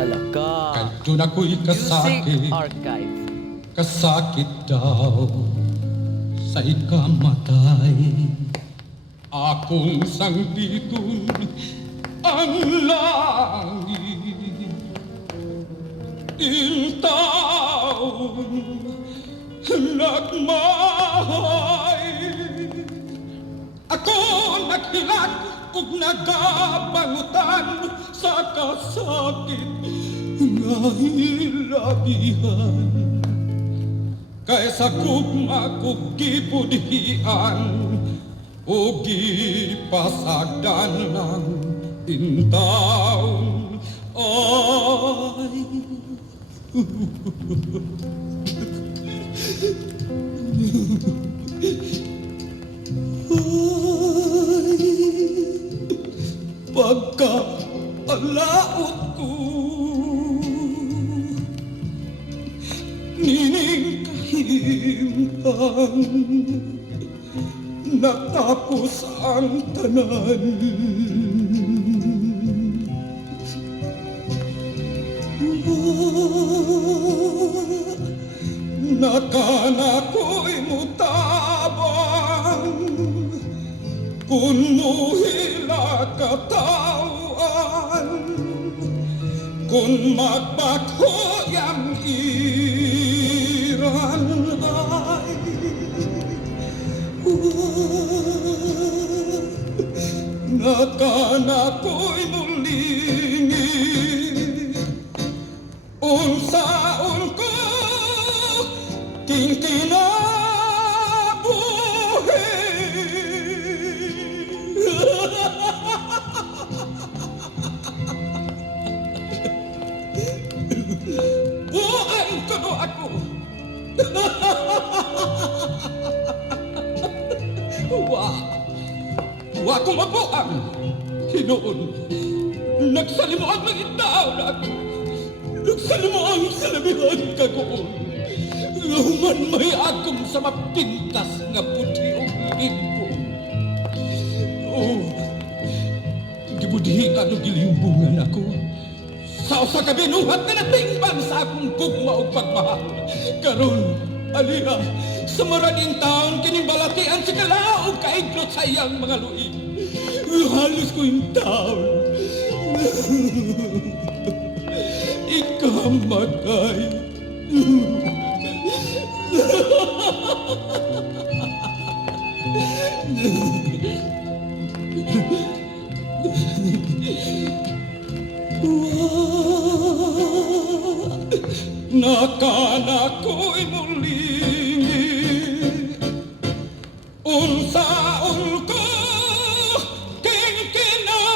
Alaka. Kadto na ko'y kasakit, Music Archive. kasakit daw sa ikamatay. Akong sangbiton ang langit, intaon nagmahay. Ako naghilag ug nagabangutan sa kasakit nga hilabihan. Kaysa kugma kog gipudhian o gipasagdan ng intaon. Ay, pagka-alaot ko, nining kahimtang, natapos ang tanan. Nakana ko'y mutabang kung muhila katawan, kung magbakoyang iran ay nakana ko'y mulingi unsaon ko kinabuhi. Buang ko do ako. Wa ko mabuang. Hinoon, nagsalimuan ng itaon ako. Nagsalimuan sa labihan kagoon. Luman may agom sa mapintas nga puti o limbo. Oh, gibudhian o gilimbungan ako. Sa usa ka binuhat na natingban sa akong gugma o pagmahal. Karon, aliha, sa maraming taon kining balatian si kalaog kaiglot sa iyang mga luig. Halos ko yung taon. Ikamatay. Nakana ko'y mulingi unsaon ko king kinabuhi.